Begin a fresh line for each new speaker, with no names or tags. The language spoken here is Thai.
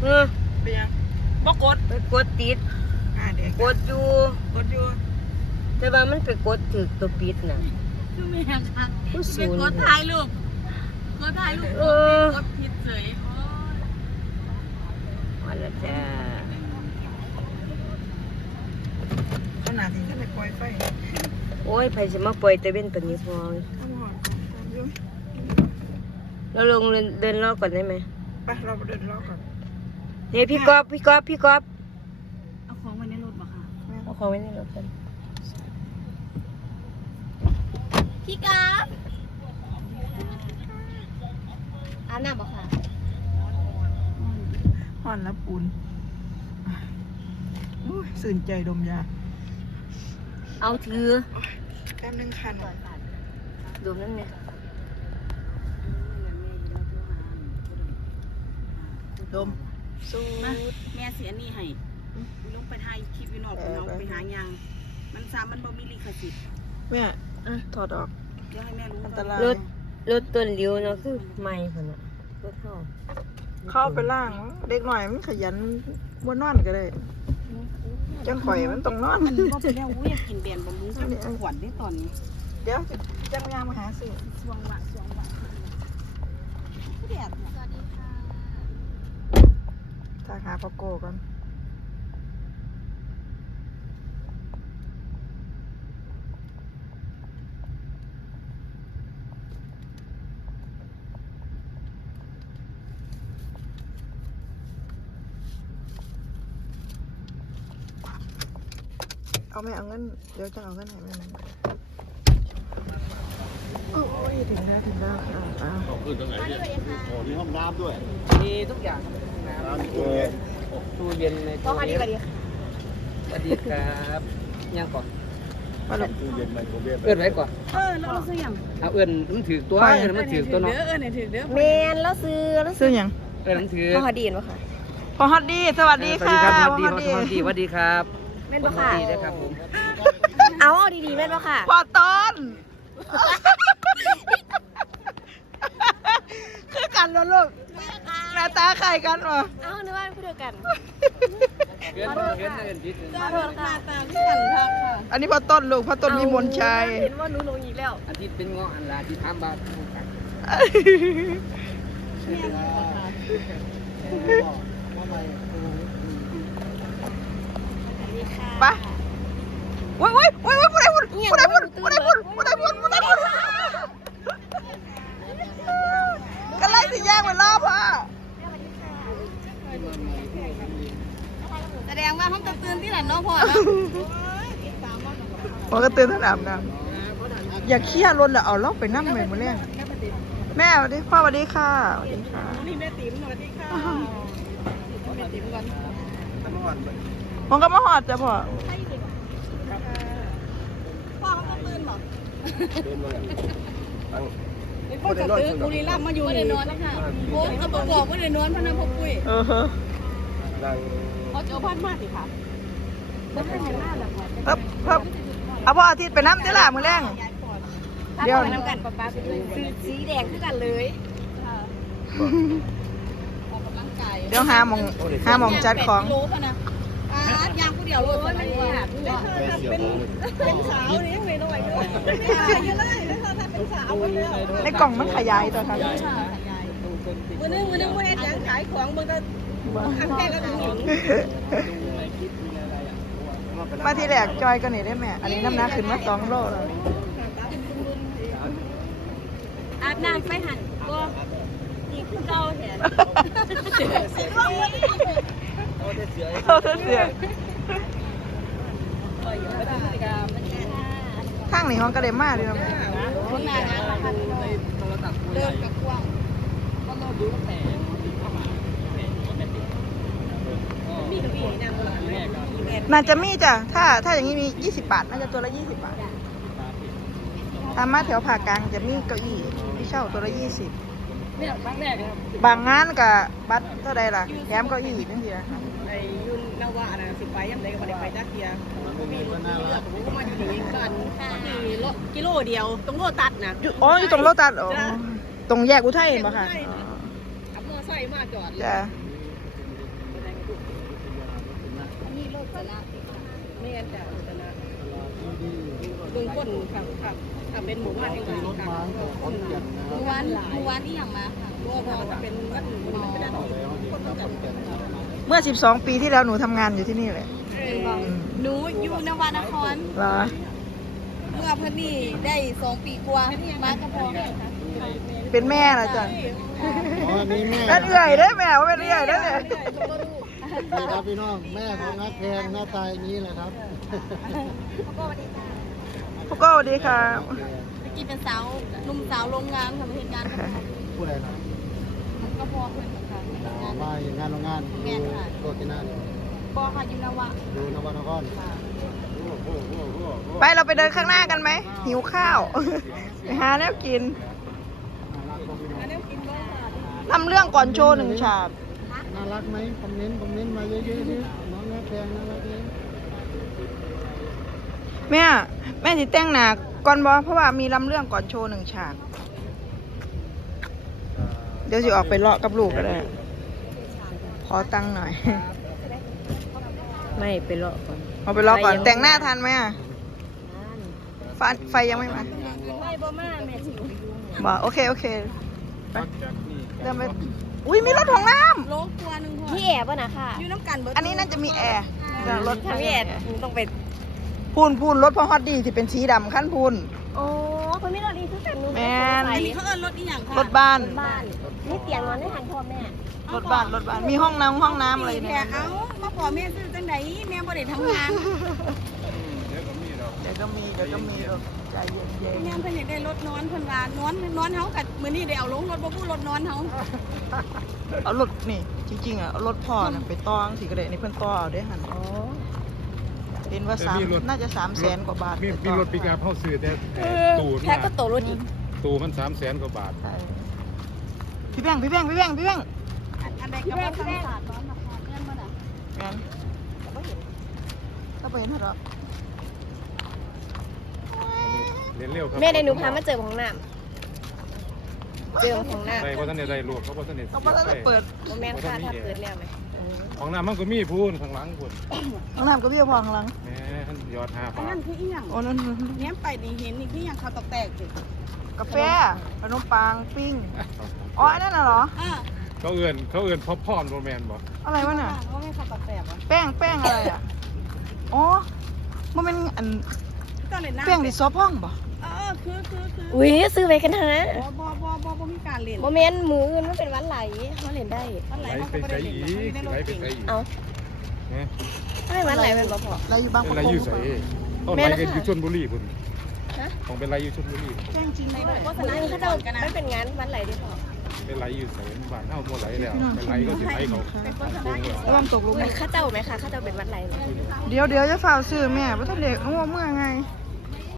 อ
เป็นยังบ่กด
ไปกดติด
เด็ก
กดอยู่แต่ว่ามันไปกดถึกตัวปิดน่ะ
คือไม่แหงค่ะ
ผู้สูง
กดถ่ายรูปกดผิดเฉย
มาแล้วจ้า
ขนาดที่ท่านได้ปล่อยไฟ
โอ้ยไผสิมาปล่อยแต่เว้นปานนี้พอเราลงเดินรอบก่อนได้ไหม
ไปเราเดินรอบก่อน
นี่พี่ก๊อฟ
เอาของไว้ในรถบ่ค่ะ
เอาของไว้ในรถกัน
พี่กราฟอาบน้ำบ่ค่ะ
ห่อนแล้วปูนสื่นใจดมยา
เอาถือ
แป๊บนึงคัน
ดูนั่นไง
ดมสู้
แม่เสียนี่ให้ลงไปถ่ายคลิปวินอดของน้องไปหายางมันซ้ำมันบ่มีลิขสิทธิ์
แม่ถอดออก
เดี๋ยวให้แม่รู้
อันตราย
รถต้นเลี้ยวเนาะคือไม่คนน่ะรถ
เข้าไปล่างเด็กหน่อยมันขยันบนนอนก็ได้จังข่อยมันต้องนอน
มันก็ไปแล้วอยากกินเบียนบะมุ้งจังขวัญได้ตอนนี้
เดี๋ยวจังยามมาหาสิ
สวงวะเดียดสวัสดีค่ะ
ถ้าหาปะโกกันเอาไม่เอาเงินเดี๋ยวจะเอาเงินให้แม่โอ้ยถึงแล้วค่ะ
ขึ้นตรงไหนเนี่ยโอ้มีห้องน้ำด้วย
มีทุกอย่าง
น้ำ
ตู้เย็นในตู้เย็นสวัสดีครับยังก่อน
ตู้เย็นไมโครเวฟ
เอื้อนไว้ก่อน
แล้วเราซื้อยัง
เอาเอื้อนมันถือตัวมันถือตัวเนาะ
เมนแล้ว
ซื้อยัง
เอื้อนมันถือ
พอฮอดีนวะค่ะ
พอฮอตดีสวัสดีค่ะ
สวัสดีครับ
แม่นบ่ค่ะ
ดีนะครับผม
เอาดีๆแม่นบ่ค่ะ
พอต้นคือกันแล้วลูกหน้าตาใครกันวะ
เอาในบ้านพูดเดียวกัน
ขอโทษค่ะ
ตาที่กันค่ะ
อันนี้พอต้นลูกพอต้นมีมนชัย
เห็นว่าหนูลงอีกแล้ว
อาทิตย์เป็นงออันลาที่ทำบาท
ไปว้ยผู้ใดพูดก็ไล่สิแยกไปรอบพ่อ
แสดงว่าห้องตื่นที่หลังน้องพ่อ
พ่อก็ตื่นท่านอาบน้ำอย่าเครียดรถแล้วเอาล็อกไปนั่งเหมือนมาเล่นแม่สวัสดีพ่อสวัสดีค่ะ
นี่แม่ติ๋มสวัสดีค่ะแม่ติ๋มก่อน
ผมก็มาหอดจ้ะพ่อ
พ่อเขาตื่นหรอพ่อจะตื่นบุรีรัมย์มาอยู่ในนอนแล้วค่ะโอ้เขาบอกว่าในนอนพนันพบปุ้ยเขาเจอบ้านมากสิค่ะบ้านไหนบ้านหรอ
ครับเอาพ่ออาทิตย์ไปน้ำเจ้าหล่ามือแรง
เดี๋ยวน้ำกันป้าไปด้วยสีแดงคือกันเลยออกกำลังกาย
เดี๋ยวหาหมองจัดของ
ยางผู้เดียวรู้ว่ามันเป็นสาวนี่ไม่น้อยด้วยเป็นสาว
ในกล่องมันขยายตัวครับ
มือนึงมือเฮ็ดยังขายของมือก็ทำแค่ก็ถึงหิว
มาที่แรกจอยกันนี่ได้ไหมอันนี้น้ำหนักขึ้นมา2 โลแล้ว
อาบน้ำไปหันก็นี่คือเก่าแทน
เสียข้างนี้ห้องกระเด็นมากเลยนะ
เดินกับกว้าง
น่าจะมีจ้ะถ้าอย่างนี้มี20 บาทน่าจะตัวละ20 บาทตามมาแถวผ่ากลางจะมีเก้าอี้ที่เช่าตัวละ20
เนี่ยบางแรก
บางงานกับบัตรเท่าใดล่ะแย้มเก้าอี้นั่นทีละ
ไอ้ยุ่นนาวาน่ะสิไปยังไงก็บ่ได้ไปจักเที่ยมีเลือกผมมาอยู่นี่กันที่กิโลเดียวตรงโลตัสน่ะ
อ๋ออยู่ตรงโลตัสอ๋อตรงแยกอุทัยป่ะค่ะ
ขับมอไซค์มาจอด
จ้ะ
ไม่งั้นจะชนะเบื้องต้นค่ะเป็นหมู่บ้านเองค่ะคนหมู่บ้านที่อย่างมาค่ะรวมเราจะเป็นวัดหนึ่งมันจะได้คนต้องจับ
เมื่อ 12 ปีที่แล้วหนูทำงานอยู่ที่นี่เลย
หนูอยู่นวนคร
เหรอ
เมื่อเพิ่นนี่ได้2 ปีกว่ามากับพ่อ
เป็นแม่ละจ้ะ
อ๋อนี่แม่
นั่นเอื่อยได้แม่ว่าเป็นเอื่อยได้เลย
นี่ครับพี่น้องแม่ของนักแพงหน้าตาอย่างนี้แหละครับ
พวกก็สวัสดีค่ะ
เมื่อกี้เป็นสาวหนุ่มสาวโรงงานทำเหตุการณ์กับ
ผู้ใดนะ
ก็พอเพิ่นค่ะงาน
มาอย่างงานโรงงาน
แม่นค่ะ
โคตรน่าเนี่ย
บ่ค่ะอยู่นวะ
ดูนวันนคร
ไปเราไปเดินข้างหน้ากันไหมหิวข้าว ไปหาแล้วกินทำเรื่องก่อนโชว์1 ฉาก
น่ารักไหมคอมเมนต์มาเยอะๆดิน้องนักแพงน่ารักไหม
แม่สิแต่งหน้าก่อนบอเพราะว่ามีลำเรื่องก่อนโชว์1 ฉาก เดี๋ยวสิออกไปเลาะกับลูกก็ได้ขอตังค์หน่อย
ไม่ไปเลาะก่อน
เอาไปเลาะก่อนแต่งหน้าทันไหมอ่ะไฟยังไม่มา
ไม่บ่มาแม่สิ
บอกโอเคไปเดินไปอุ้ยมีรถของน้
โลกกว่านึงพ่อ
พี่แอบป่ะนะค่ะ
อยู่น้ำกันเบิด
ำอันนี้น่าจะมีแอร์รถ
ถ้าพี่แอบต้องไป
พูนรถพอฮอตดีที่เป็นสีดำขั้นพูน
โอ้คนไม่รอดีทุกแต่นู้น
แม่น
อันนี้เขาเอิ้นรถอีหยังค่ะ
รถบ้าน
บ้านนี่เตียงนอนได้ทันพ่อแม่
รถบ้านมีห้องน้ำอะไร
แท้
เนี่ย
เอ้ามาขอแม่ซื้อจังไดแม่บ่ได้ทำงาน
เดี๋ยวก็มีใจเย็น
แม่เพิ่นอยากได้รถนอนเพิ่นว่านอนเฮากับมื้อนี้ได้เอาลงรถบ่พูดรถนอนเฮา
ๆเอารถนี่จริงๆอ่ะเอารถพ่อน่ะไปต่อสิก็ได้นี่เพิ่นต่อเอาได้หันเห็นว่าน่าจะ300,000 กว่าบาท
มีรถปิกอัพเข้าซื้อแต่ตูน
แค่ก็โตรถอีก
ตูมัน300,000 กว่าบาท
ใช่พี่แบงค์
อันใดก็บ่ทำศาสตร์ร้อนมาค่ะเงินบ่น่ะ
งั้นก็ไปเห็นเหรอ
เรียนเร็วครับ
แม่ในหนูพามาเจอของน้ำเจอของน้ำ
ใส่ว่าท่านได้ลูกเขาว่าท่านได้
ก็บ่ได้เปิด
โมแม่นค่ะถ้าเปิดแล้วไหม
ของน้ำมันก็มีพูนข้างหลังพูน
ห้องน้ำก็เบี้ยวพองหลัง
แม่นยอด5
อัน
บา
นั้
ท
นคืออีหยัง
โอ้นั่น
แง้มไปนี่เห็นนี่คือหยังข้าวตอกแตกสิ
กาแฟขนมปังปิ้งอ๋ออันนั้นน่ะเหรอ
เขาเอื่นพ่อพรโรแมนบอก
อะไรวะน่ะ
ว่าแม่ข้าวตอกแตกวะ
แป้งอะไรอ่ะอ๋อมันเป็นอัน
ตอนเล่นน้ำ
แป้งดิซอพ่องบ่
คือ
อุ้ยซื้อไปกันเถอะ
บ่มีการเล่น
โมแม่นมืออื่นมันเป็นวันไหลเขาเล่นได้
อะไร
ไหล
เขา
ไป
ก็บ่
ใส่
ได้เล่น
อีก
ในร
ไหล
ถ
ไป
เก่ง
ใส่อีก
เอา
เนี่ย
ไม่วันไหลเป็นบ่พอ
อะไรอยู่บางประ
ไหล
กง
อยู่ใส่ต้นไหลกันอยู่ชลบุรีพุ่นของเป็นไหลอยู่ชลบุรี
แจ้งจริงในรถโฆษ
มือ
ณา
อื่น
ที่
เขา
เขา
จะ
กันนะ
ไม่เป็นงานวันไหลดีพอ
เป็นไหลอยู่ใส่บ้านเฮาบ่ไหลแล้วเป็นไหลก็สิไหลเขา
เป็นโฆษณา
ระวังตกหลุม
มันข้าเจ้าไหมคะข้าเจ้าเป็นวันไหลไหม
เดี๋ยวจะฝ่าซื้อแม่เพราะท่านเด็กเอาเมื่อไง
ฮ